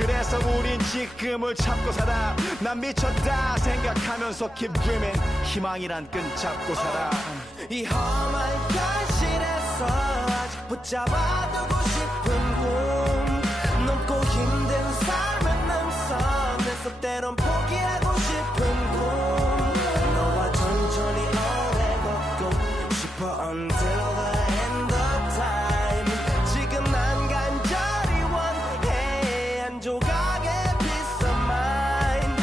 그래서 우린 지금을 참고 살아. 난 미쳤다 생각하면서 keep dreaming. 희망이란 끈 잡고 살아. 이 험한 현실에서 아직 붙잡아두고 싶은 꿈, 넘고 힘든 삶의 능선에서 때론 포기하고 싶은 꿈, 너와 천천히 오래 걷고 싶어 until the end of time. 지금 난 간절히 원해 한 조각의 peace of mind.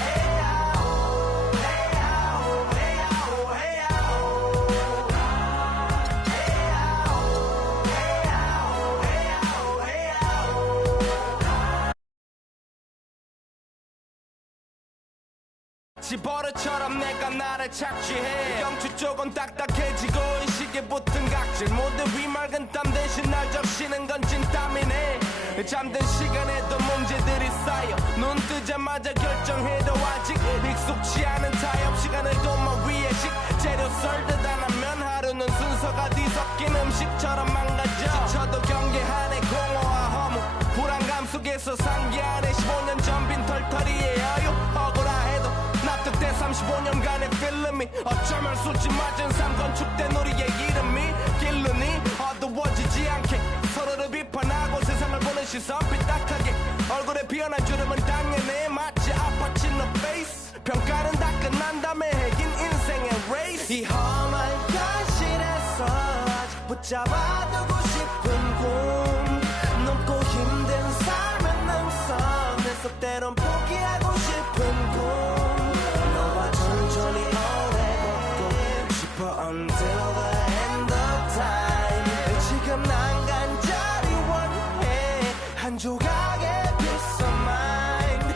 지버릇처럼 내가 나를 착취해. 경추 쪽은 딱딱해지고 의식에 붙은 각질 모두 위맑은 땀 대신 날 적시는 건 찐땀이네. 잠든 시간에도 문제들이 쌓여 눈 뜨자마자 결정해도 아직 익숙치 않은 타협. 시간을 도마 위에 식재료 썰듯 안 하면 하루는 순서가 뒤섞인 음식처럼 망가져. 지쳐도 경계하네 공허와 허무 불안감 속에서 상기하네. 15년 전 빈 털터리의 여유 억울해도 납득돼. 35년간의 필름이 어쩌면 수치 맞은 삶 건축된 우리의 이름이 길르니 어두워지지 않게 서로를 비판하고 세상을 보는 시선 삐딱하게 얼굴에 피어난 주름은 당연해. 마치 아파친 너 페이스. 평가는 다 끝난 다음에 핵인 인생의 레이스. 이 험한 현실에서 아직 붙잡아두고 싶은 꿈, 넘고 힘든 삶의 능선에서 때론 포기하고 싶은 꿈, 너와 천천히 오래 걷고 싶어 until the end of time. 지금 난 간절히 원해 한 조각의 peace of mind.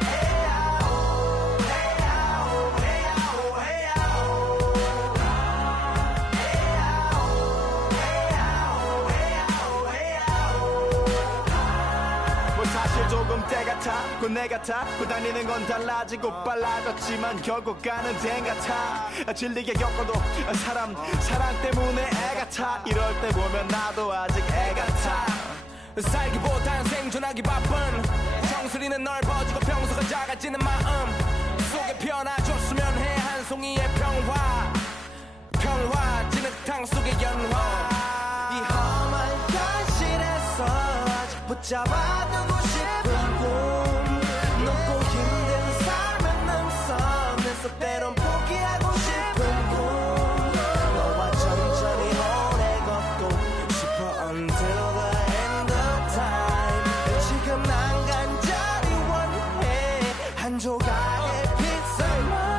뭐 사실 조금 때 같아. 곧 내 같아. 고 다니는 건 달라지고 빨라졌지만 결국 가는 데 같아. 질리게 겪어도 사람 때문에 애 같아. 이럴 때 보면 나도 아직 애 같아. 살기보단 생존하기 바쁜 정수리는 넓어지고 평소가 작아지는 마음 속에 피어나줬으면 해 한 송이의 평화 진흙탕 속의 연화. 이 험한 현실에서 아직 붙잡아두고 싶은 꿈, 넘고 힘든 삶의 능선에서 때론 포기하고 싶은 꿈, 너와 천천히 오래 걷고 싶어 until the end of time. 지금 난 간절히 원해 한 조각의 peace of mind.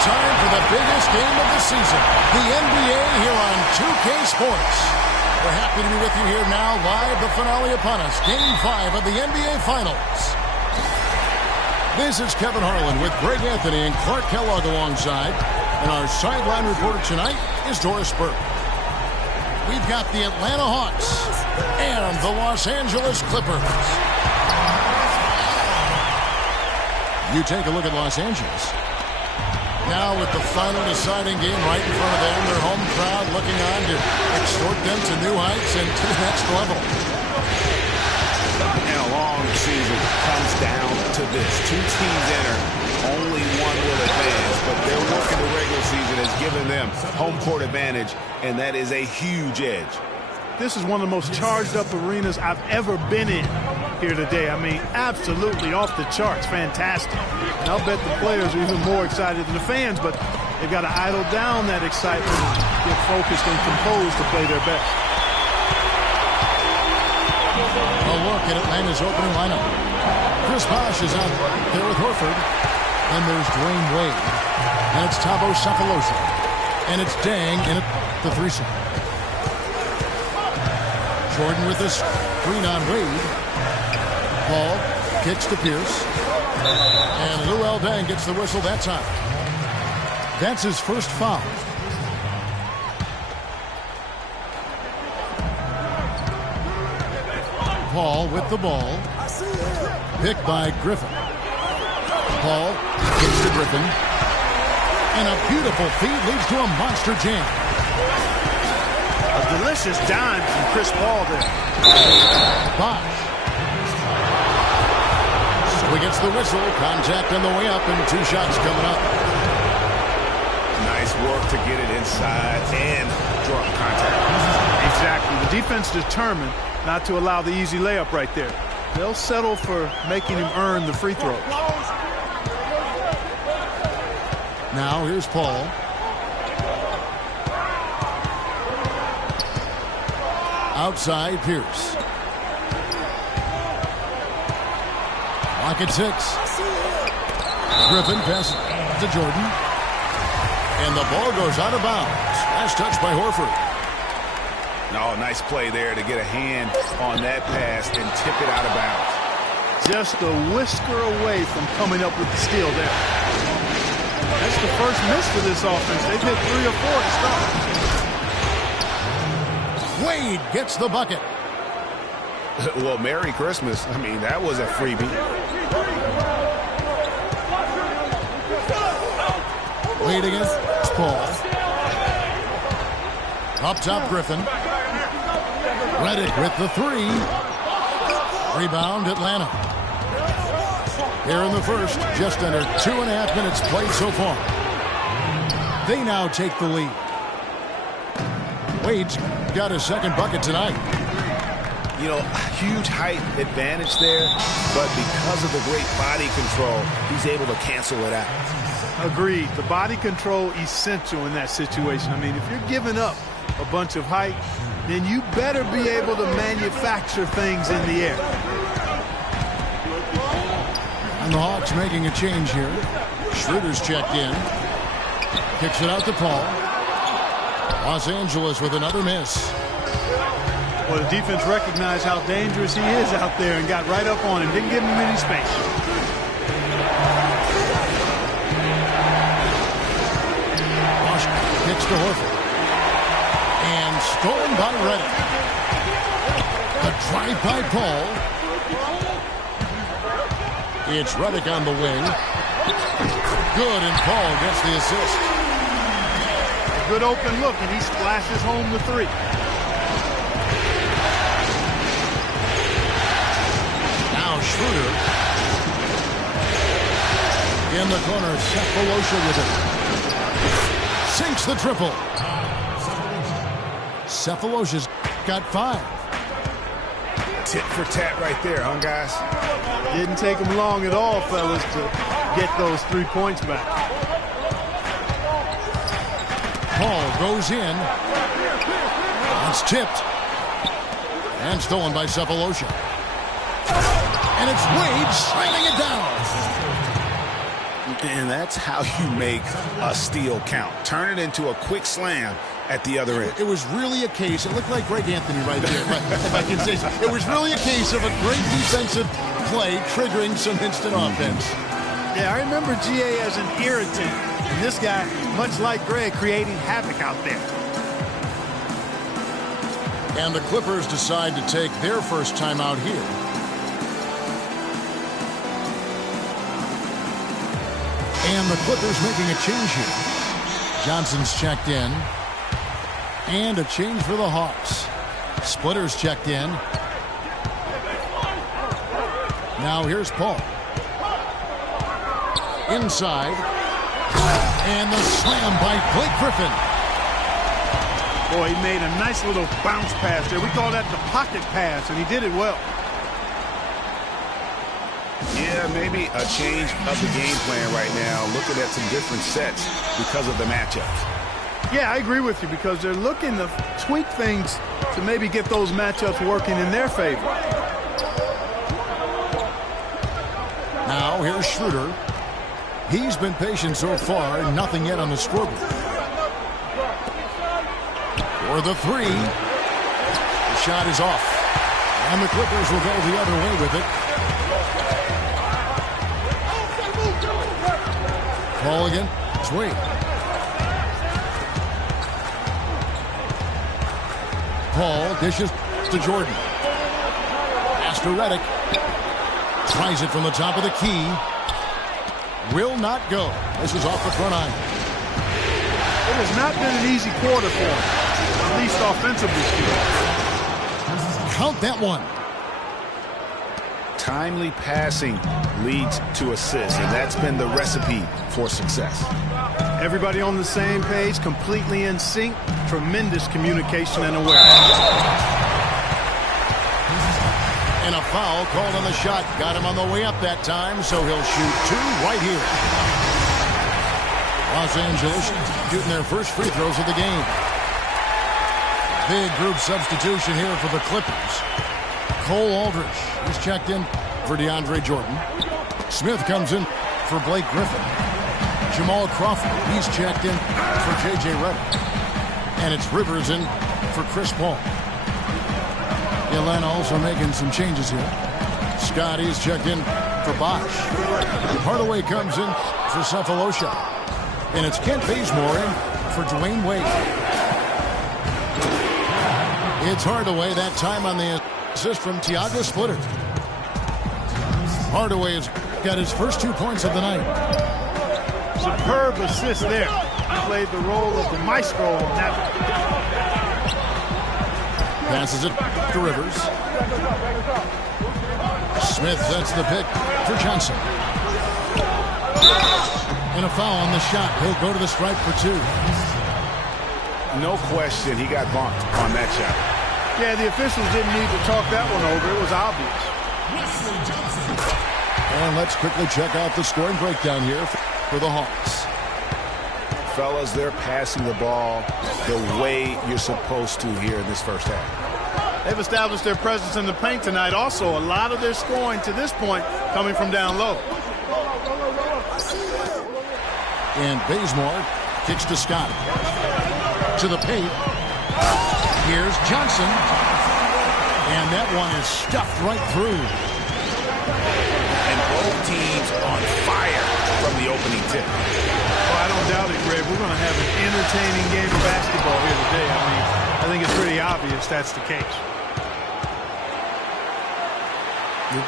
Time for the biggest game of the season, the NBA here on 2K Sports. We're happy to be with you here now, live, the finale upon us, Game 5 of the NBA Finals. This is Kevin Harlan with Greg Anthony and Clark Kellogg alongside, and our sideline reporter tonight is Doris Burke. We've got the Atlanta Hawks and the Los Angeles Clippers. You take a look at Los Angeles. Now with the final deciding game right in front of them, their home crowd looking on to extort them to new heights and to the next level. And a long season comes down to this. Two teams enter, only one will advance, but their work in the regular season has given them home court advantage, and that is a huge edge. This is one of the most charged up arenas I've ever been in here today. I mean, absolutely off the charts. Fantastic. And I'll bet the players are even more excited than the fans, but they've got to idle down that excitement and get focused and composed to play their best. A look at Atlanta's opening lineup. Chris Bosh is out there with Horford. Then there's Dwayne Wade. And it's Thabo Sefolosha. And it's Dang in at the threesome. Jordan with the screen on Wade. Paul kicks to Pierce. And Luol Deng gets the whistle that time. That's his first foul. Paul with the ball. Picked by Griffin. Paul kicks to Griffin. And a beautiful feed leads to a monster jam. A delicious dime from Chris Paul there. Bosh. So he gets the whistle. Contact on the way up and 2 shots coming up. Nice work to get it inside and draw contact. Exactly. The defense determined not to allow the easy layup right there. They'll settle for making him earn the free throws. Now here's Paul. Outside Pierce. Clock at 6. Griffin passes to Jordan. And the ball goes out of bounds. Last touch by Horford. No, nice play there to get a hand on that pass and tip it out of bounds. Just a whisker away from coming up with the steal there. That's the first miss for this offense. They've hit 3 or 4 to start. Wade gets the bucket. Well, Merry Christmas. I mean, that was a freebie. Wade against Paul. Up top, Griffin. Redick with the 3. Rebound, Atlanta. Here in the first, just under 2.5 minutes played so far. They now take the lead. Wade's got his second bucket tonight. You know, huge height advantage there, but because of the great body control, he's able to cancel it out. Agreed. The body control essential in that situation. I mean, if you're giving up a bunch of height, then you better be able to manufacture things in the air. And the Hawks making a change here. Schroeder's checked in. Kicks it out to Paul. Los Angeles with another miss. Well, the defense recognized how dangerous he is out there and got right up on him. Didn't give him any space. Bosh kicks to Horford. And stolen by Redick. The drive by Paul. It's Redick on the wing. Good, and Paul gets the assist. A good open look, and he splashes home the 3. Now Schroeder. In the corner, Sefolosha with it. Sinks the triple. Cephalosha's got 5. Tit for tat right there, huh, guys? Didn't take him long at all, fellas, to get those 3 points back. Paul goes in. It's tipped. And stolen by Sefolosha. And it's Wade slamming it down. And that's how you make a steal count. Turn it into a quick slam at the other end. It was really a case, it looked like Greg Anthony right there, if I can say so. It was really a case of a great defensive play triggering some instant offense. Yeah, I remember GA as an irritant. And this guy, much like Greg, creating havoc out there. And the Clippers decide to take their first time out here. And the Clippers making a change here. Johnson's checked in. And a change for the Hawks. Splitter's checked in. Now here's Paul. Inside. And the slam by Blake Griffin. Boy, he made a nice little bounce pass there. We call that the pocket pass, and he did it well. Yeah, maybe a change of the game plan right now, looking at some different sets because of the matchups. Yeah, I agree with you because they're looking to tweak things to to maybe get those matchups working in their favor. Now here's Schroeder. He's been patient so far, nothing yet on the scoreboard. For the three. The shot is off. And the Clippers will go the other way with it. Ball again. It's Wade. Paul dishes to Jordan. Pass to Redick. Tries it from the top of the key. Will not go. This is off the front iron. It has not been an easy quarter for him, at least offensively speaking. Count that one. Timely passing leads to assists, and that's been the recipe for success. Everybody on the same page, completely in sync. Tremendous communication and awareness. And a foul called on the shot. Got him on the way up that time, so he'll shoot two right here. Los Angeles shooting their first free throws of the game. Big group substitution here for the Clippers. Cole Aldridge is checked in for DeAndre Jordan. Smith comes in for Blake Griffin. Jamal Crawford, he's checked in for J.J. Redick. And it's Rivers in for Chris Paul. Atlanta also making some changes here. Scotty's checked in for Bosch. Hardaway comes in for Cephalosha. And it's Kent Bazemore in for Dwayne Wade. It's Hardaway that time on the assist from Tiago Splitter. Hardaway has got his first 2 points of the night. Superb assist there. He played the role of the maestro on that one. Passes it to Rivers. Smith sets the pick for Johnson. And a foul on the shot. He'll go to the stripe for two. No question, he got bumped on that shot. Yeah, the officials didn't need to talk that one over. It was obvious. And let's quickly check out the scoring breakdown here for the Hawks. Fellas, they're passing the ball the way you're supposed to here in this first half. They've established their presence in the paint tonight. Also, a lot of their scoring to this point coming from down low. And Bazemore kicks to Scott. To the paint. Here's Johnson. And that one is stuffed right through. And both teams on fire from the opening tip. Well, I don't doubt it, Greg. We're going to have an entertaining game of basketball here today. I mean, I think it's pretty obvious that's the case.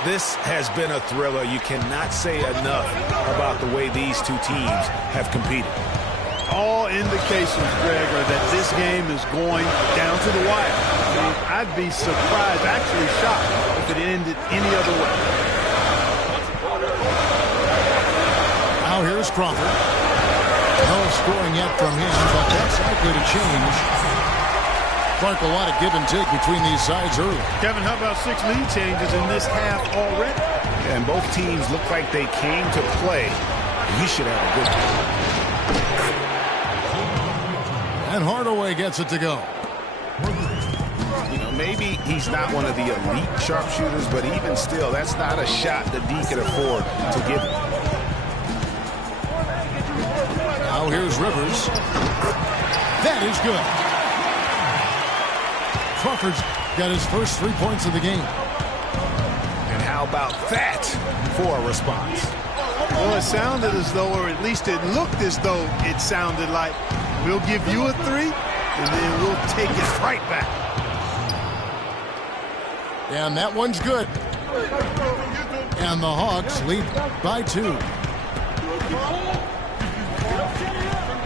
This has been a thriller. You cannot say enough about the way these two teams have competed. All indications, Greg, are that this game is going down to the wire. I mean, I'd be surprised, actually shocked, if it ended any other way. Now here's Crawford. No scoring yet from him, but that's likely to change. Clark, a lot of give and take between these sides early. Kevin, how about 6 lead changes in this half already? And both teams look like they came to play. We should have a good one. And Hardaway gets it to go. You know, maybe he's not one of the elite sharpshooters, but even still, that's not a shot that D can afford to give him. Now here's Rivers. That is good. Crawford's got his first 3 points of the game. And how about that for a response? Well, it sounded as though, or at least it looked as though it sounded like, we'll give you a 3, and then we'll take it right back. And that one's good. And the Hawks lead by 2.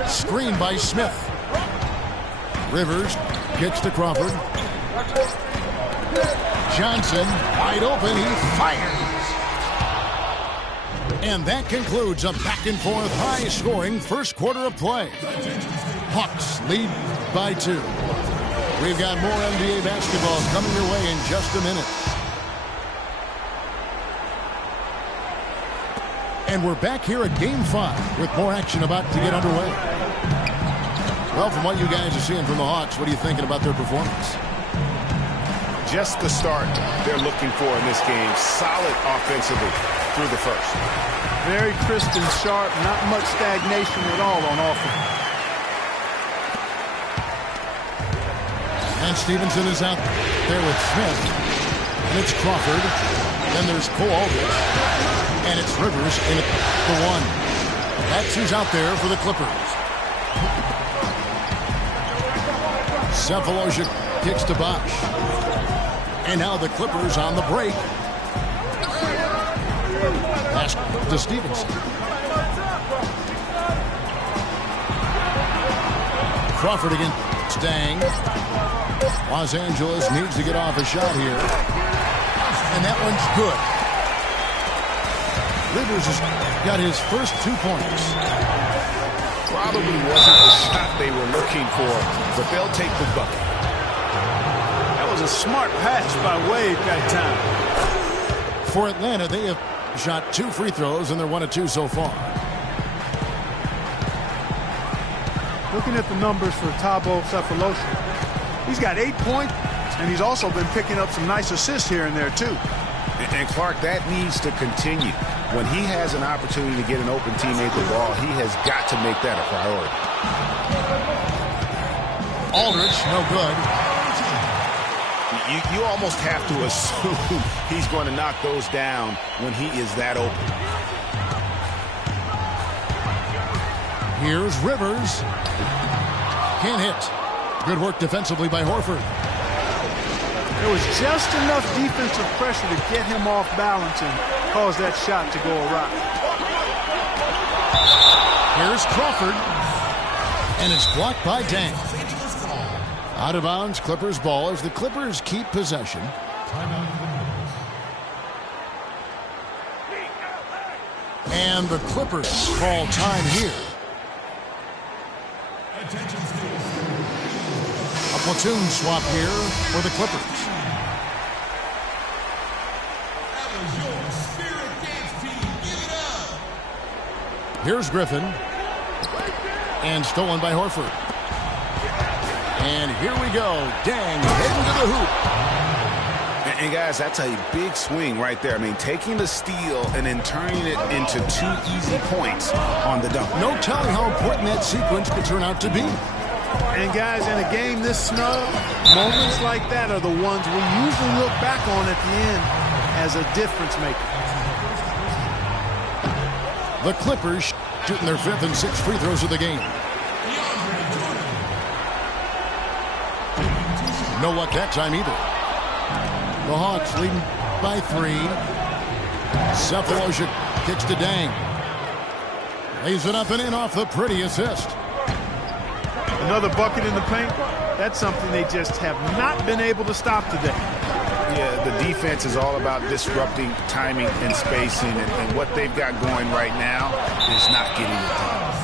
Screen by Smith. Rivers kicks to Crawford. Johnson wide open. He fires. And that concludes a back-and-forth, high-scoring first quarter of play. Hawks lead by 2. We've got more NBA basketball coming your way in just a minute. And we're back here at Game 5 with more action about to get underway. Well, from what you guys are seeing from the Hawks, what are you thinking about their performance? just the start they're looking for in this game. Solid offensively through the first. Very crisp and sharp, not much stagnation at all on offense. And Stevenson is out there with Smith. And it's Crawford. Then there's Cole Aldrich. And it's Rivers in at the one. That's who's out there for the Clippers. Cephalosha kicks to Bosch. And now the Clippers on the break. Pass to Stevenson. Crawford again. Stang. Los Angeles needs to get off a shot here. And that one's good. Rivers has got his first 2 points. Probably wasn't the shot they were looking for, but they'll take the bucket. That was a smart pass by Wade that time. For Atlanta, they have shot 2 free throws, and they're 1 of 2 so far. Looking at the numbers for Thabo Cephalosha, he's got 8 points, and he's also been picking up some nice assists here and there, too. And Clark, that needs to continue. When he has an opportunity to get an open teammate the ball, he has got to make that a priority. Aldrich, no good. You almost have to assume he's going to knock those down when he is that open. Here's Rivers. Can't hit. Good work defensively by Horford. There was just enough defensive pressure to get him off balance and cause that shot to go awry. Here's Crawford. And it's blocked by Dang. Out of bounds, Clippers ball as the Clippers keep possession. And the Clippers call time here. A platoon swap here for the Clippers. Here's Griffin. And stolen by Horford. And here we go. Dang, heading to the hoop. And guys, that's a big swing right there. I mean, taking the steal and then turning it into 2 easy points on the dunk. No telling how important that sequence could turn out to be. And guys, in a game this snug, moments like that are the ones we usually look back on at the end as a difference maker. The Clippers shooting their 5th and 6th free throws of the game. No luck that time either. The Hawks leading by 3. Cephalosha kicks to Dang. Lays it up and in off the pretty assist. Another bucket in the paint. That's something they just have not been able to stop today. Yeah, the defense is all about disrupting timing and spacing, and what they've got going right now is not getting it done.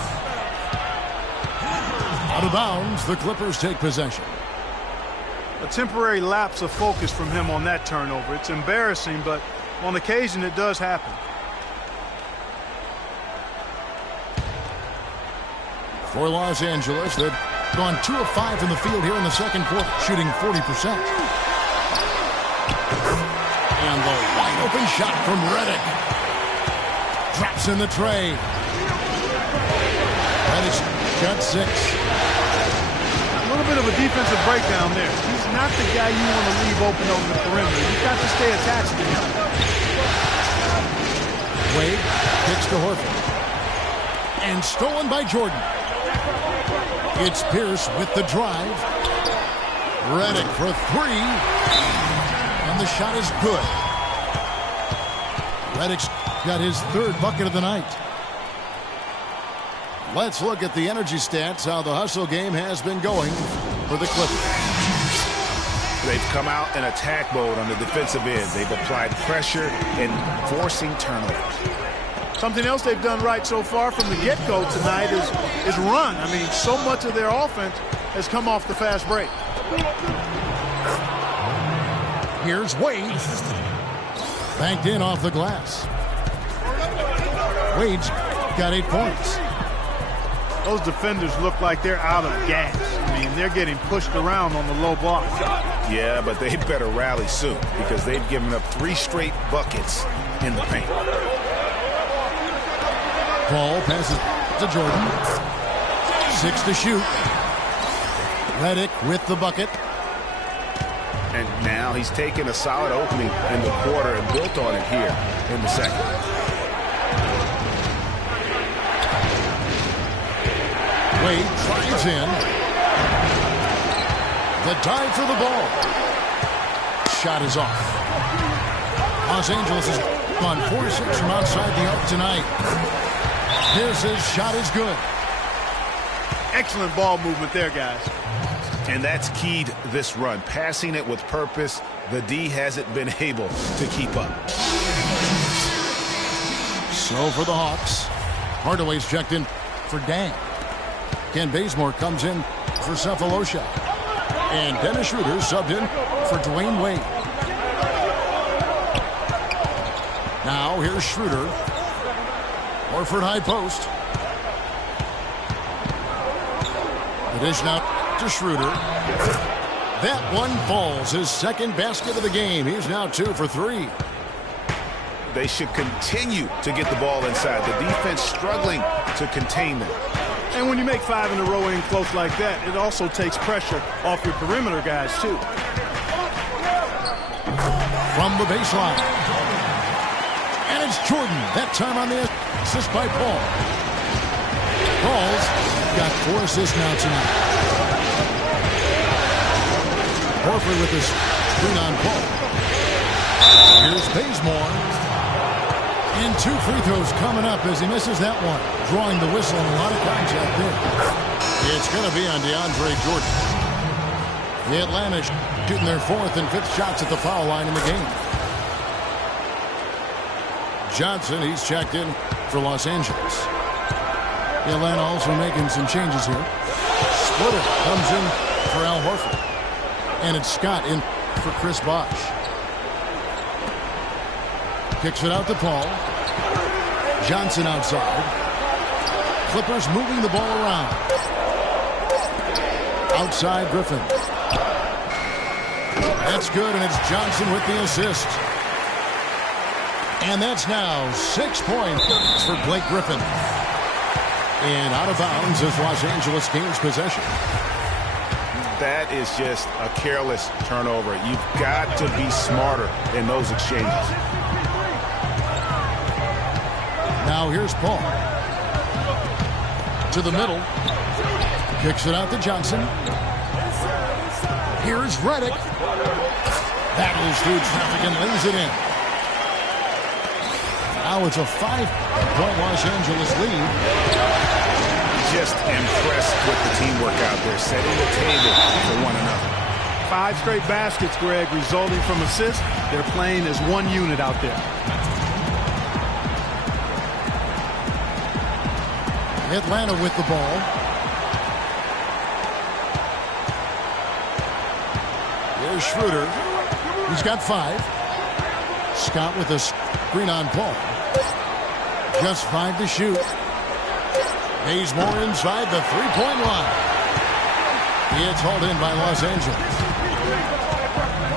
Out of bounds, the Clippers take possession. A temporary lapse of focus from him on that turnover. It's embarrassing, but on occasion it does happen. For Los Angeles, they've gone 2 of 5 in the field here in the second quarter, shooting 40%. And the wide open shot from Redick. Drops in the tray. Redick's got 6. A little bit of a defensive breakdown there. He's not the guy you want to leave open over the perimeter. You've got to stay attached to him. Wade kicks to Horford. And stolen by Jordan. It's Pierce with the drive. Redick for 3. And the shot is good. Redick's got his 3rd bucket of the night. Let's look at the energy stats, how the hustle game has been going for the Clippers. They've come out in attack mode on the defensive end. They've applied pressure and forcing turnovers. Something else they've done right so far from the get-go tonight is run. I mean, so much of their offense has come off the fast break. Here's Wade. Banked in off the glass. Wade's got 8 points. Those defenders look like they're out of gas. I mean, they're getting pushed around on the low block. Yeah, but they better rally soon because they've given up 3 straight buckets in the paint. Ball passes to Jordan. 6 to shoot. Redick with the bucket. And now he's taken a solid opening in the quarter and built on it here in the second. Wade drives in. The dive for the ball. Shot is off. Los Angeles has gone 4-6 from outside the arc tonight. Here's his shot is good. Excellent ball movement there, guys. And that's keyed this run. Passing it with purpose. The D hasn't been able to keep up. So for the Hawks, Hardaway's checked in for Dang. Ken Bazemore comes in for Cephalosha. And Dennis Schroeder subbed in for Dwayne Wade. Now here's Schroeder. Horford high post. The dish now to Schroeder. That one falls. His second basket of the game. He's now 2 for 3. They should continue to get the ball inside. The defense struggling to contain them. And when you make 5 in a row in close like that, it also takes pressure off your perimeter guys, too. From the baseline. And it's Jordan. That time on the assist by Paul. Paul's got 4 assists now tonight. Horford with his screen on Paul. Here's Bazemore. And 2 free throws coming up as he misses that one. Drawing the whistle and a lot of contact there. It's going to be on DeAndre Jordan. The Atlanta shooting their 4th and 5th shots at the foul line in the game. Johnson, he's checked in for Los Angeles. The Atlanta also making some changes here. Splitter comes in for Al Horford. And it's Scott in for Chris Bosh. Kicks it out to Paul. Johnson outside. Clippers moving the ball around. Outside Griffin. That's good, and it's Johnson with the assist. And that's now 6 points for Blake Griffin. And out of bounds as Los Angeles gains possession. That is just a careless turnover. You've got to be smarter in those exchanges. Now here's Paul. To the middle. Kicks it out to Johnson. Here's Redick. Battles through traffic and lays it in. Now it's a 5-point Los Angeles lead. Just impressed with the teamwork out there, setting the table for one another. 5 straight baskets, Greg, resulting from assists. They're playing as one unit out there. Atlanta with the ball. There's Schroeder. He's got 5. Scott with a screen on Paul. Just 5 to shoot. Bazemore inside the 3-point line. It's hauled in by Los Angeles.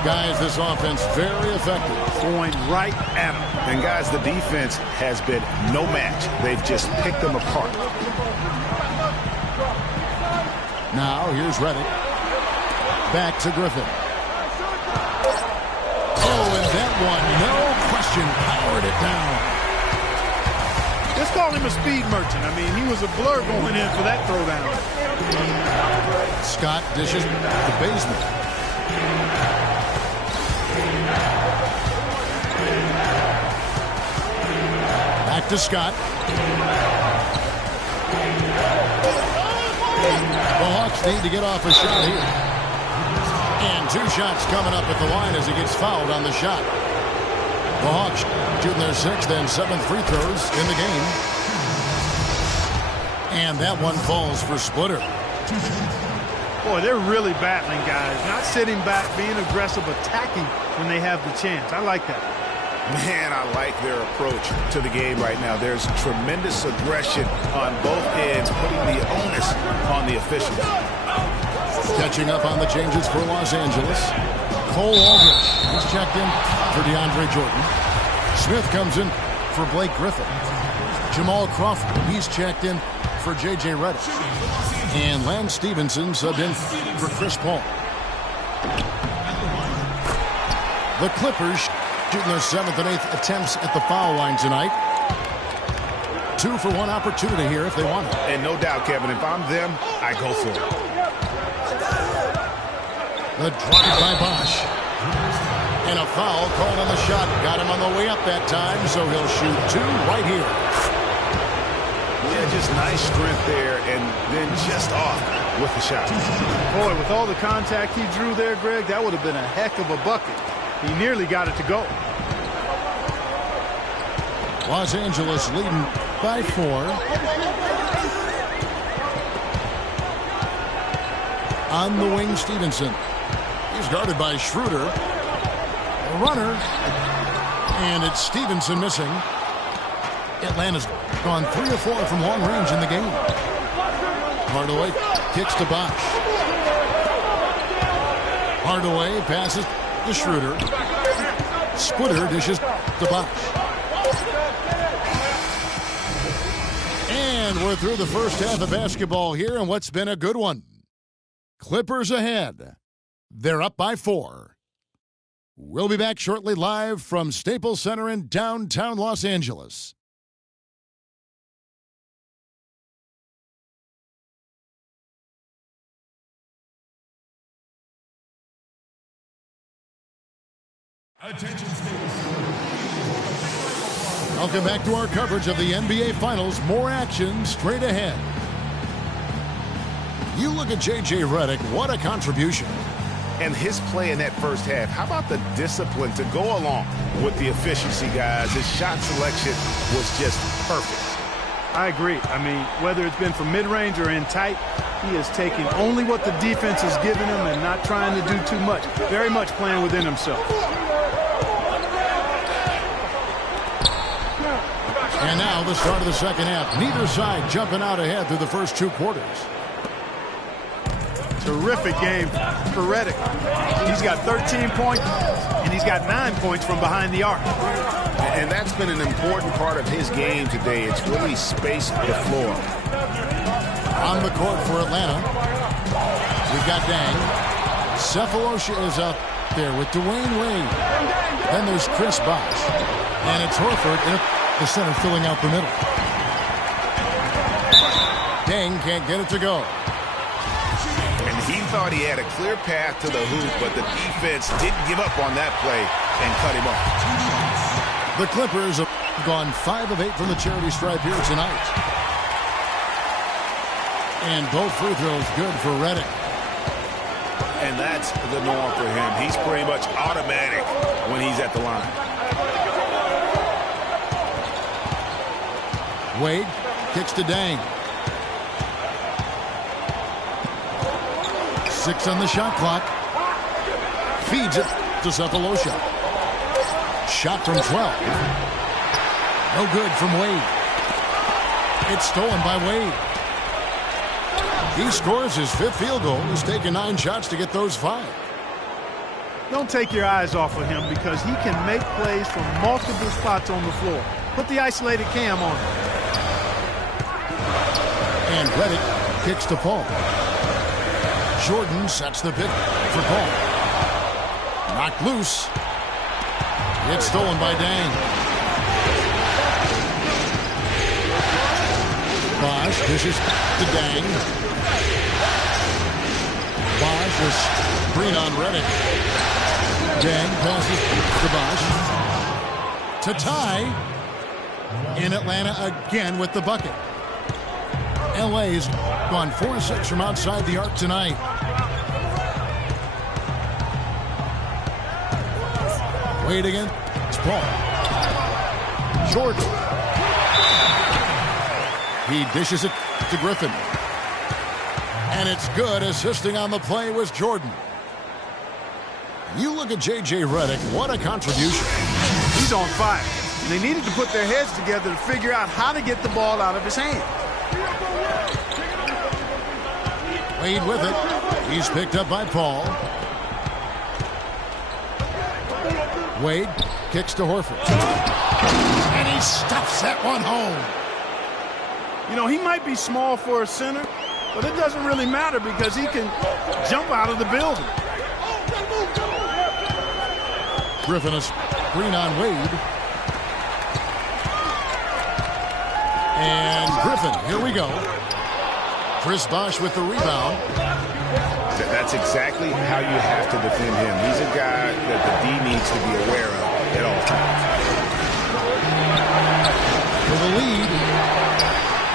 Guys, this offense very effective. Going right at them. And guys, the defense has been no match. They've just picked them apart. Now here's Redick. Back to Griffin. Oh, and that one, no question, powered it down. Let's call him a speed merchant. I mean, he was a blur going in for that throwdown. Scott dishes the basement. Back to Scott. The Hawks need to get off a shot here. And 2 shots coming up at the line as he gets fouled on the shot. The Hawks shooting their 6th and 7th free throws in the game. And that one falls for Splitter. Boy, they're really battling, guys. Not sitting back, being aggressive, attacking when they have the chance. I like that. Man, I like their approach to the game right now. There's tremendous aggression on both ends, putting the onus on the officials. Catching up on the changes for Los Angeles. Cole Aldrich, he's checked in for DeAndre Jordan. Smith comes in for Blake Griffin. Jamal Crawford, he's checked in for J.J. Redick. And Lance Stevenson subbed in for Chris Paul. The Clippers shooting their 7th and 8th attempts at the foul line tonight. 2 for 1 opportunity here if they want it. And no doubt, Kevin, if I'm them, I go for it. The drive by Bosch. And a foul called on the shot. Got him on the way up that time, so he'll shoot 2 right here. Yeah, just nice strength there, and then just off with the shot. Boy, with all the contact he drew there, Greg, that would have been a heck of a bucket. He nearly got it to go. Los Angeles leading by 4. On the wing, Stevenson. He's guarded by Schroeder. A runner. And it's Stevenson missing. Atlanta's gone 3 of 4 from long range in the game. Hardaway kicks to Bosch. Hardaway passes to Schroeder. Splitter dishes to Bosch. And we're through the first half of basketball here, and what's been a good one. Clippers ahead. They're up by 4. We'll be back shortly live from Staples Center in downtown Los Angeles. Attention, Welcome back to our coverage of the NBA Finals. More action straight ahead. You look at J.J. Redick, what a contribution. And his play in that first half, how about the discipline to go along with the efficiency, guys? His shot selection was just perfect. I agree. I mean, whether it's been from mid-range or in tight, he has taken only what the defense has given him and not trying to do too much. Very much playing within himself. And now the start of the second half. Neither side jumping out ahead through the first 2 quarters. Terrific game for Redick. He's got 13 points, and he's got 9 points from behind the arc. And that's been an important part of his game today. It's really spaced the floor. On the court for Atlanta, we've got Dang. Cephalosha is out there with Dwayne Wade. Then there's Chris Bosh. And it's Horford in the center filling out the middle. Dang can't get it to go. And he thought he had a clear path to the hoop, but the defense didn't give up on that play and cut him off. The Clippers have gone 5 of 8 from the charity stripe here tonight. And both free throws good for Redick. And that's the norm for him. He's pretty much automatic when he's at the line. Wade kicks to Dang. 6 on the shot clock. Feeds it to Cephalosha. Shot from 12. No good from Wade. It's stolen by Wade. He scores his 5th field goal. He's taken 9 shots to get those 5. Don't take your eyes off of him because he can make plays from multiple spots on the floor. Put the isolated cam on him. And Redick kicks to Paul. Jordan sets the pick for Paul. Knocked loose. It's stolen by Dang. Bosh dishes to Dang. Bosh is screen on Redick. Dang passes to Bosh. To tie. In Atlanta again with the bucket. LA's gone 4 of 6 from outside the arc tonight. Wade again. It's Paul. Jordan. He dishes it to Griffin. And it's good. Assisting on the play was Jordan. You look at J.J. Redick. What a contribution. He he's on fire. And they needed to put their heads together to figure out how to get the ball out of his hand. Wade with it. He's picked up by Paul. Wade kicks to Horford. And he stuffs that one home. You know, he might be small for a center, but it doesn't really matter because he can jump out of the building. Griffin a screen on Wade. And Griffin, here we go. Chris Bosh with the rebound. That's exactly how you have to defend him. He's a guy that the D needs to be aware of at all times. For the lead.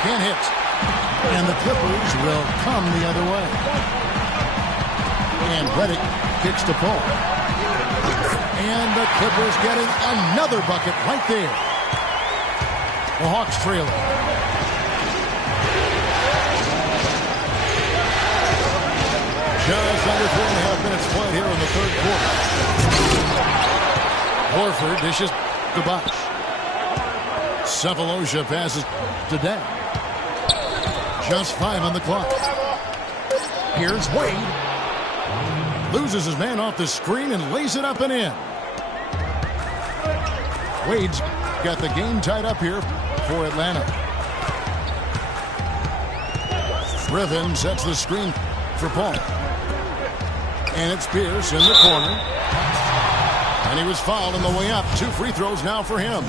Can't hit. And the Clippers will come the other way. And Redick kicks to Paul. And the Clippers getting another bucket right there. The Hawks trailing. Just under 4.5 minutes played here in the third quarter. Horford dishes to Bosh. Cephalosha passes to Dan. Just 5 on the clock. Here's Wade. Loses his man off the screen and lays it up and in. Wade's got the game tied up here for Atlanta. Griffin sets the screen for Paul. And it's Pierce in the corner. And he was fouled on the way up. 2 free throws now for him.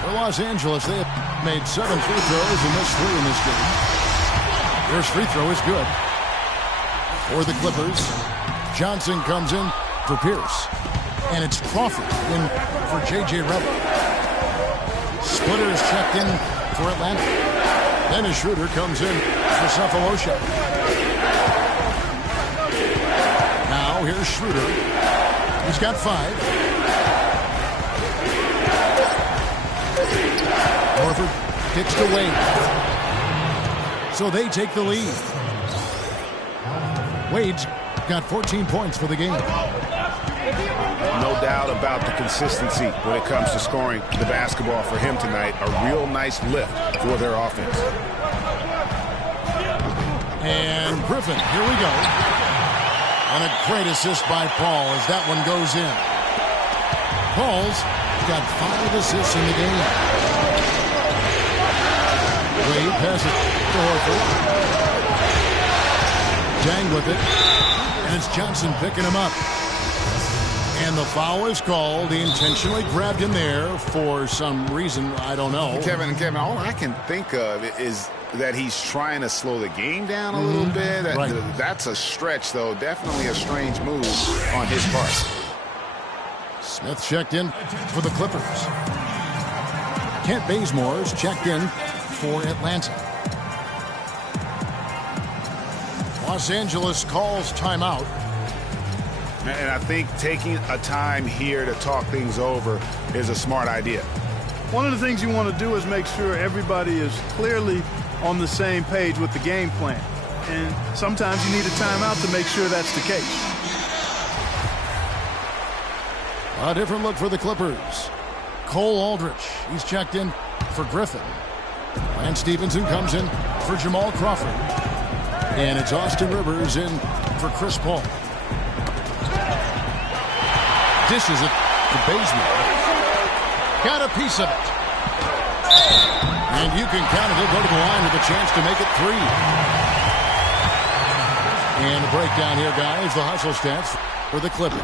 For Los Angeles, they have made 7 free throws and missed 3 in this game. First free throw is good. For the Clippers, Johnson comes in for Pierce. And it's Crawford in for J.J. Redick. Splitters checked in for Atlanta. Dennis Schroeder comes in for Cephalosha. Now here's Schroeder. He's got 5. Horford kicks to Wade. So they take the lead. Wade's got 14 points for the game. No doubt about the consistency when it comes to scoring the basketball for him tonight. A real nice lift for their offense. And Griffin, here we go. And a great assist by Paul as that one goes in. Paul's got 5 assists in the game. Wade passes to Horford. Dang with it. And it's Johnson picking him up. And the foul is called. He intentionally grabbed him there for some reason. I don't know. Kevin, all I can think of is that he's trying to slow the game down a little bit. Right. That's a stretch, though. Definitely a strange move on his part. Smith checked in for the Clippers. Kent Bazemore's checked in for Atlanta. Los Angeles calls timeout. And I think taking a time here to talk things over is a smart idea. One of the things you want to do is make sure everybody is clearly on the same page with the game plan. And sometimes you need a timeout to make sure that's the case. A different look for the Clippers. Cole Aldrich, he's checked in for Griffin. Lance Stevenson comes in for Jamal Crawford. And it's Austin Rivers in for Chris Paul. Dishes it to Bazemore. Got a piece of it. And you can count it. He'll go to the line with a chance to make it 3. And a breakdown here, guys. The hustle stats for the Clippers.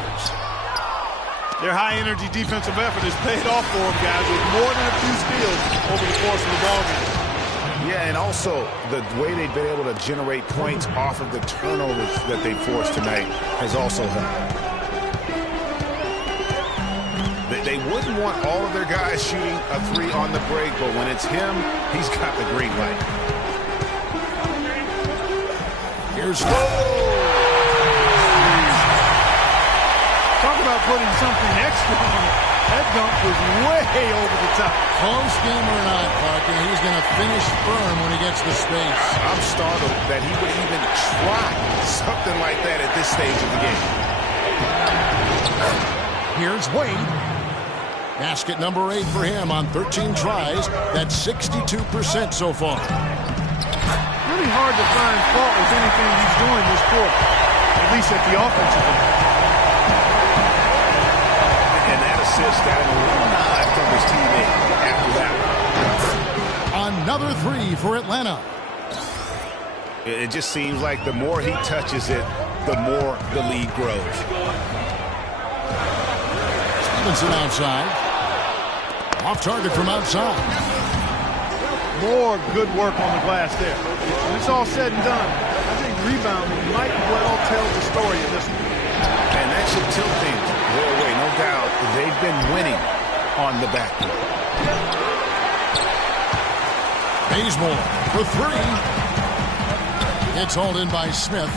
Their high-energy defensive effort has paid off for them, guys, with more than a few steals over the course of the ballgame. Yeah, and also the way they've been able to generate points off of the turnovers that they forced tonight has also helped. They wouldn't want all of their guys shooting a 3 on the break, but when it's him, he's got the green light. Here's Talk about putting something extra on it. That dunk was way over the top. close game or not, Parker, he's going to finish firm when he gets the space. I'm startled that he would even try something like that at this stage of the game. Here's Wade. Basket number 8 for him on 13 tries. That's 62% so far. Really hard to find fault with anything he's doing this quarter, at least at the offensive end. And that assist got him a little nod from his teammate after that one. Another 3 for Atlanta. It just seems like the more he touches it, the more the lead grows. Stevenson outside. Off target from outside. More good work on the glass there. When it's all said and done, I think rebounding might well tell the story in this one. And that should tilt things their way, no doubt. They've been winning on the backcourt. Bazemore for 3. It's hauled in by Smith.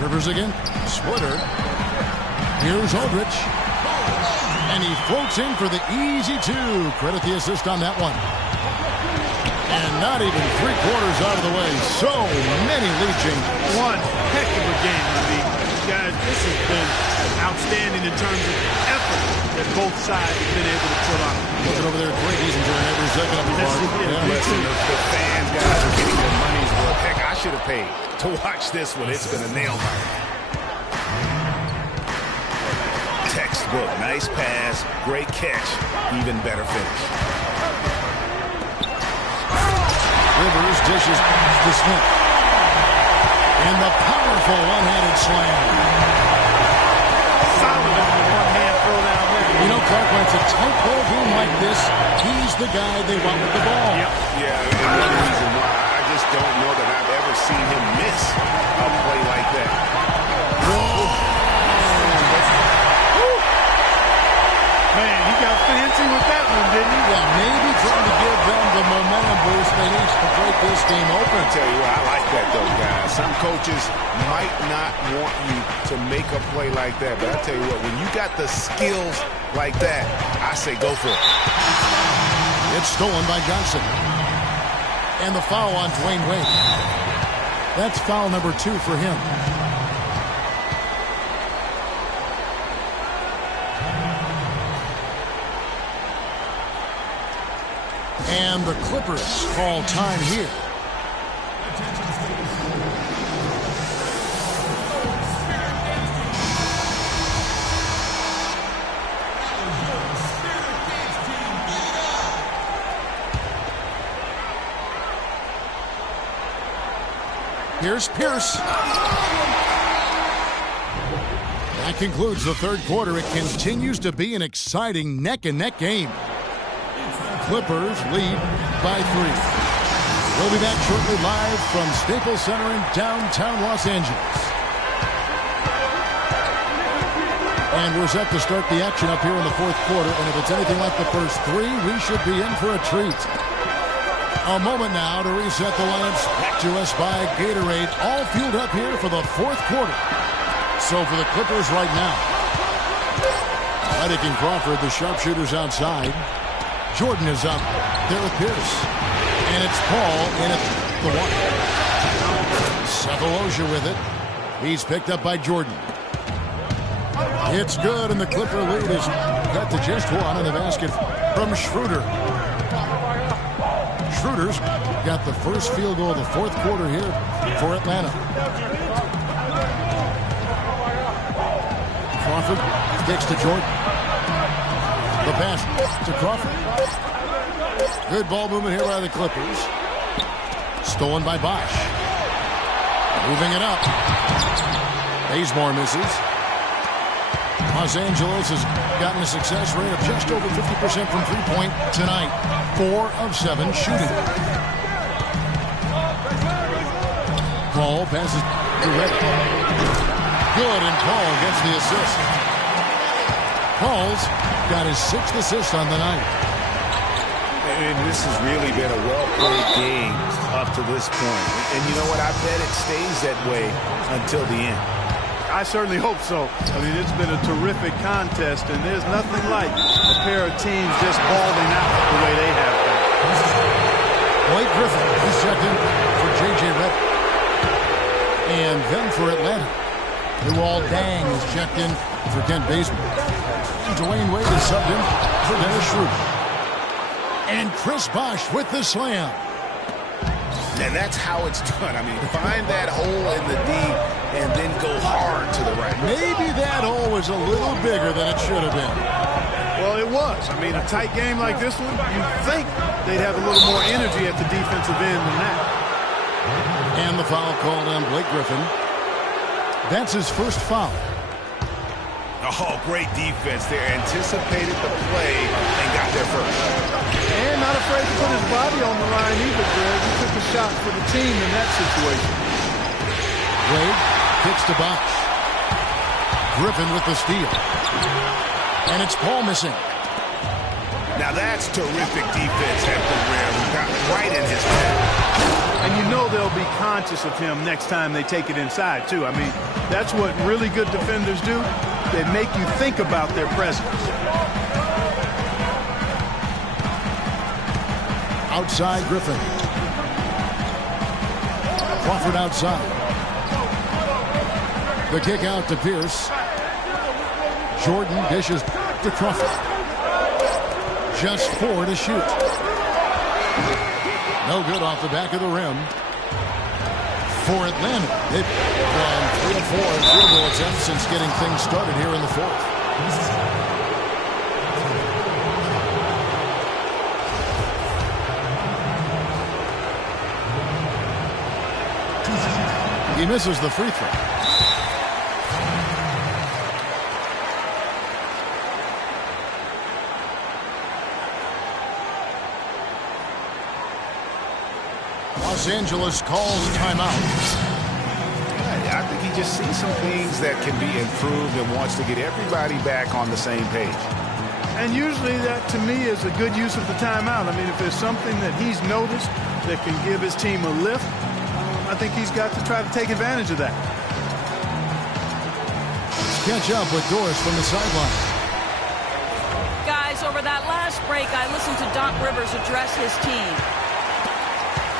Rivers again. Splitter. Here's Aldrich. And he floats in for the easy 2. Credit the assist on that one. And not even 3/4 out of the way. So many lead changes. One heck of a game, Lee. Guys, this has been outstanding in terms of effort that both sides have been able to put on. Looking over there at Greg, he's enjoying every second of the Yes, part. yeah. Listen, the fans, guys, are getting their money's worth. Heck, I should have paid to watch this one. It's been a nail biter. Textbook, nice pass, great catch, even better finish. Rivers dishes to Smith. And the powerful one-handed slam. Solid on the one-hand throw down there. You know, Clark, when it's a tight ball game like this, he's the guy they want with the ball. Yep. Yeah, and one reason why I just don't know that I've ever seen him miss a play like that. Whoa. Man, he got fancy with that one, didn't he? Yeah, maybe trying to give them the momentum boost they need to break this game open. I tell you what, I like that though, guys. Some coaches might not want you to make a play like that, but I tell you what, when you got the skills like that, I say go for it. It's stolen by Johnson. And the foul on Dwayne Wade. That's foul number 2 for him. And the Clippers call time here. Here's Pierce. That concludes the third quarter. It continues to be an exciting neck-and-neck game. Clippers lead by 3. We'll be back shortly live from Staples Center in downtown Los Angeles. And we're set to start the action up here in the fourth quarter. And if it's anything like the first 3, we should be in for a treat. A moment now to reset the lineups. Back to us by Gatorade. All fueled up here for the fourth quarter. So for the Clippers right now, Redick and Crawford, the sharpshooters outside. Jordan is up there with Pierce. And it's Paul in at the 1. Cephalosha with it. He's picked up by Jordan. It's good, and the Clipper lead is cut to just 1 in the basket from Schroeder. Schroeder's got the first field goal of the fourth quarter here for Atlanta. Crawford kicks to Jordan. The pass to Crawford. Good ball movement here by the Clippers. Stolen by Bosch. Moving it up. Bazemore misses. Los Angeles has gotten a success rate of just over 50% from three-point tonight. 4 of 7 shooting. Paul passes to Redick. Good, and Paul gets the assist. Paul's got his 6th assist on the night. And this has really been a well-played game up to this point. And you know what? I bet it stays that way until the end. I certainly hope so. I mean, it's been a terrific contest, and there's nothing like a pair of teams just balling out the way they have been. Blake Griffin, he's checked in for J.J. Redick. And then for Atlanta, Luol Deng is checked in for Kent Baseman. Dwayne Wade is subbed in for Dennis Schroeder. And Chris Bosh with the slam. And that's how it's done. I mean, find that hole in the D and then go hard to the right. Maybe that hole was a little bigger than it should have been. Well, it was. I mean, a tight game like this one, you'd think they'd have a little more energy at the defensive end than that. And the foul called on Blake Griffin. That's his first foul. Oh, great defense there. Anticipated the play and got there first. And not afraid to put his body on the line either, Greg. He took a shot for the team in that situation. Wade kicks to Bosh. Griffin with the steal. And it's Paul missing. Now that's terrific defense at the rim. Got right in his path. And you know they'll be conscious of him next time they take it inside, too. I mean, that's what really good defenders do. They make you think about their presence. Outside Griffin. Crawford outside. The kick out to Pierce. Jordan dishes to Crawford. Just 4 to shoot. No good off the back of the rim. For Atlanta, they've gone 3 of 4 in field goal attempts since getting things started here in the fourth. He misses the free throw. Los Angeles calls timeout. I think he just sees some things that can be improved and wants to get everybody back on the same page. And usually that, to me, is a good use of the timeout. I mean, if there's something that he's noticed that can give his team a lift, I think he's got to try to take advantage of that. Let's catch up with Doris from the sideline. Guys, over that last break, I listened to Doc Rivers address his team.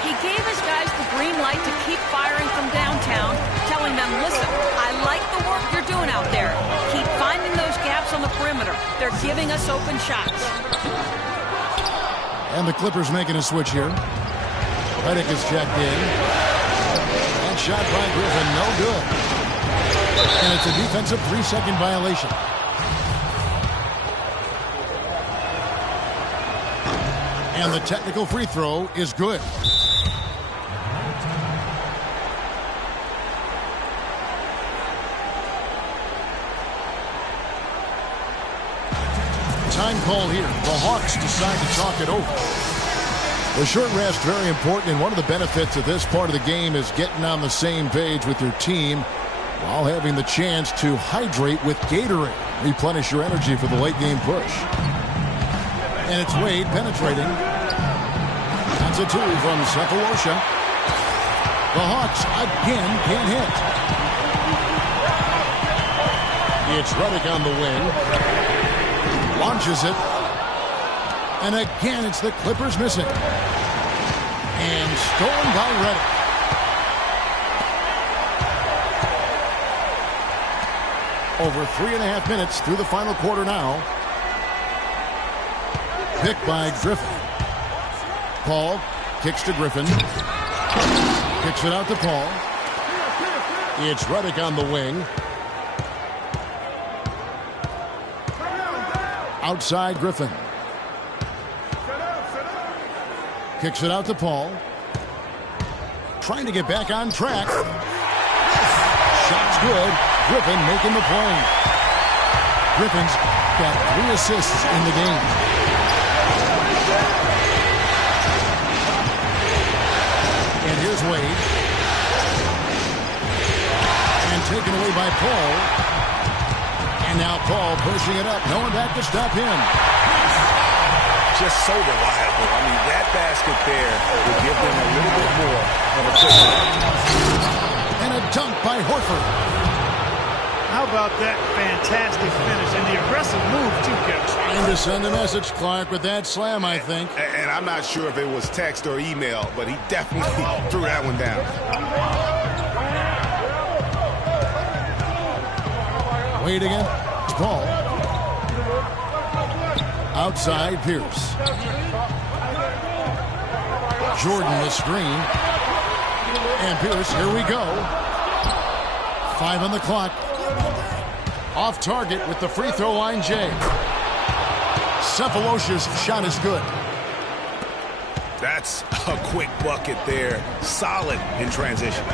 He gave his guys the green light to keep firing from downtown, telling them, listen, I like the work you're doing out there. Keep finding those gaps on the perimeter. They're giving us open shots. And the Clippers making a switch here. Redick is checked in. And shot by Griffin, no good. And it's a defensive 3-second violation. And the technical free throw is good. Time call here. The Hawks decide to talk it over. The short rest very important, and one of the benefits of this part of the game is getting on the same page with your team while having the chance to hydrate with Gatorade. Replenish your energy for the late game push. And it's Wade penetrating. That's a 2 from Cephalosha. The Hawks again can't hit. It's Redick on the wing. Launches it. And again, it's the Clippers missing. And stolen by Redick. Over 3.5 minutes through the final quarter now. Picked by Griffin. Paul kicks to Griffin. Kicks it out to Paul. It's Redick on the wing. Outside Griffin. Kicks it out to Paul. Trying to get back on track. Shot's good. Griffin making the play. Griffin's got 3 assists in the game. And here's Wade. And taken away by Paul. And now Paul pushing it up. No one back to stop him. Just so reliable. I mean, that basket there will give them a little bit more of a push. And a dunk by Horford. How about that fantastic finish and the aggressive move, too, Kevin? Trying to send a message, Clark, with that slam, I think. And I'm not sure if it was text or email, but he definitely threw that one down. Wade again. Ball. Outside Pierce. Jordan the screen. And Pierce, here we go. 5 on the clock. Off target with the free throw line, Jay. Cephalosha's shot is good. That's a quick bucket there. Solid in transition.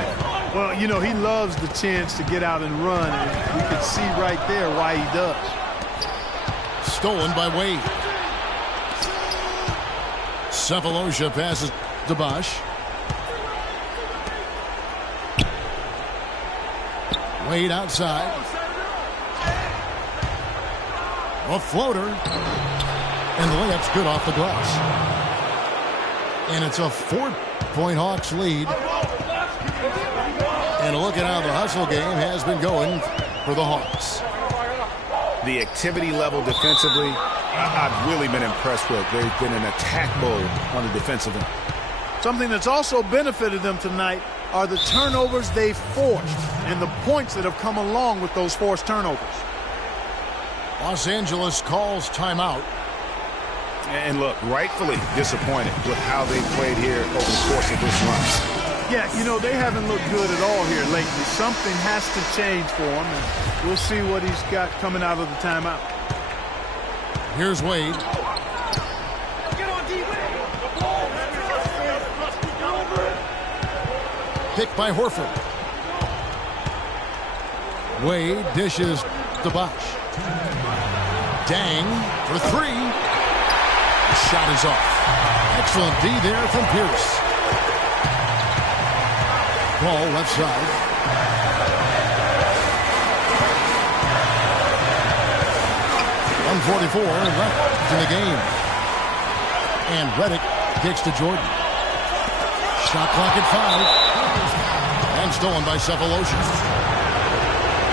Well, you know, he loves the chance to get out and run. And you can see right there why he does. Stolen by Wade. Cephalosha passes to Bosch. Wade outside. A floater. And the layup's good off the glass. And it's a 4-point Hawks lead. And a look at how the hustle game has been going for the Hawks. The activity level defensively, I've really been impressed with. They've been in attack mode on the defensive end. Something that's also benefited them tonight are the turnovers they've forced and the points that have come along with those forced turnovers. Los Angeles calls timeout. And look, rightfully disappointed with how they played here over the course of this run. Yeah, you know, they haven't looked good at all here lately. Something has to change for him, and we'll see what he's got coming out of the timeout. Here's Wade. Picked by Horford. Wade dishes to Bosch. Dang for 3. The shot is off. Excellent D there from Pierce. Ball left side. .144 left in the game. And Redick kicks to Jordan. Shot clock at 5. And stolen by Cephalosha.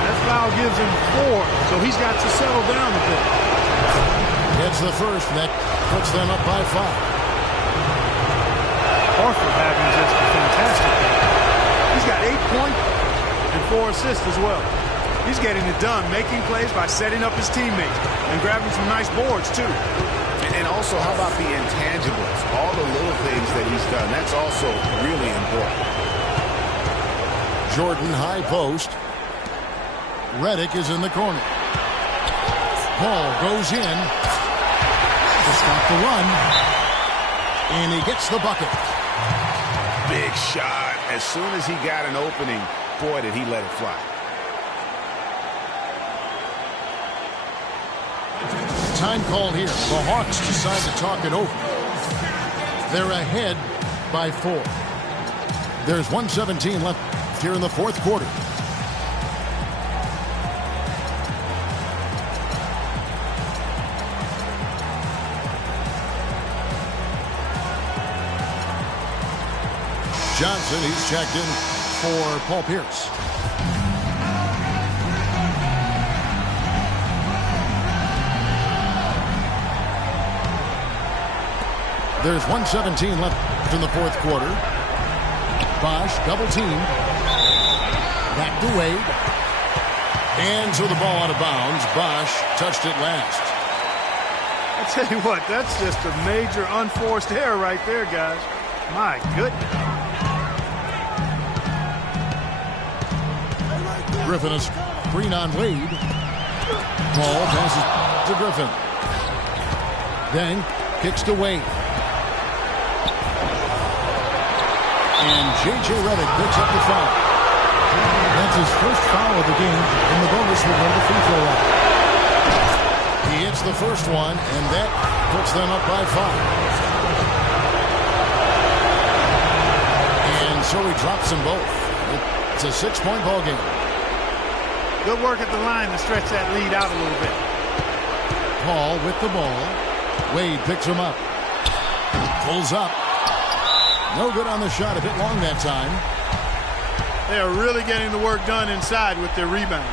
That foul gives him 4, so he's got to settle down a bit. Gets the first, and that puts them up by 5. Horford having just a fantastic game. He's got 8 points and 4 assists as well. He's getting it done, making plays by setting up his teammates and grabbing some nice boards, too. And also, how about the intangibles? All the little things that he's done. That's also really important. Jordan high post. Redick is in the corner. Ball goes in to stop the run. And he gets the bucket. Big shot. As soon as he got an opening, boy, did he let it fly. Time called here. The Hawks decide to talk it over. They're ahead by 4. There's 1:17 left here in the fourth quarter. Johnson, he's checked in for Paul Pierce. There's 1:17 left in the fourth quarter. Bosch double teamed. Back to Wade. And so the ball out of bounds. Bosch touched it last. I tell you what, that's just a major unforced error right there, guys. My goodness. Griffin is screen on Wade. Ball passes to Griffin. Then kicks to Wade. And J.J. Redick picks up the foul. That's his first foul of the game, and the bonus will run the free throw line. He hits the first one, and that puts them up by 5. And so he drops them both. It's a 6-point ball game. Good work at the line to stretch that lead out a little bit. Paul with the ball. Wade picks him up. Pulls up. No good on the shot. A bit long that time. They are really getting the work done inside with their rebound.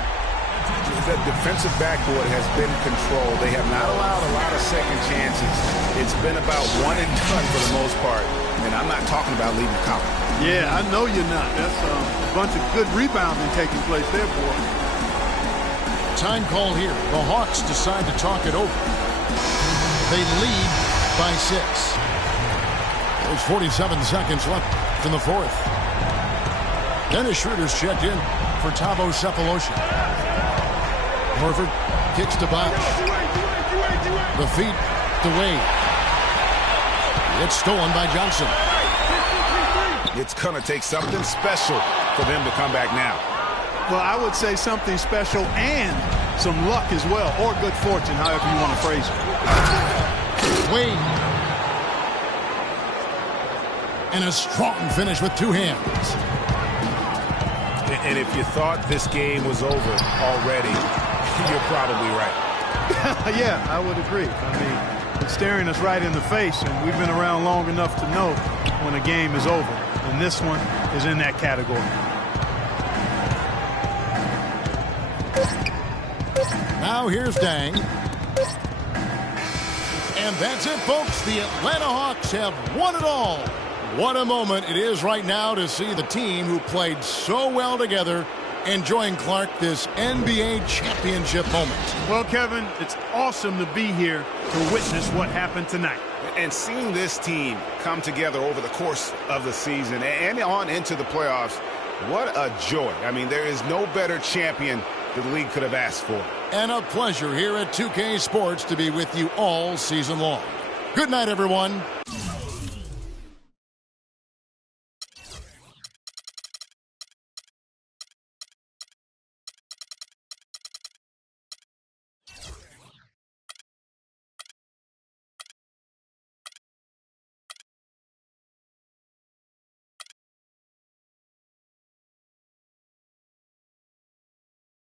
The defensive backboard has been controlled. They have not allowed a lot of second chances. It's been about one and done for the most part. And I'm not talking about leaving Collins. Yeah, I know you're not. That's a bunch of good rebounding taking place there, boy. Time call here. The Hawks decide to talk it over. They lead by 6. There's 47 seconds left in the fourth. Dennis Schroeder's checked in for Tavo Cephalosha. Horford kicks to Bosch. The feet to Wade. It's stolen by Johnson. It's going to take something special for them to come back now. Well, I would say something special and some luck as well, or good fortune, however you want to phrase it. Wade. And a strong finish with 2 hands. And if you thought this game was over already, you're probably right. Yeah, I would agree. I mean, it's staring us right in the face, and we've been around long enough to know when a game is over. And this one is in that category. Now here's Dang. And that's it, folks. The Atlanta Hawks have won it all. What a moment it is right now to see the team who played so well together enjoying, Clark, this NBA championship moment. Well, Kevin, it's awesome to be here to witness what happened tonight. And seeing this team come together over the course of the season and on into the playoffs, what a joy. I mean, there is no better champion the league could have asked for. And a pleasure here at 2K Sports to be with you all season long. Good night, everyone.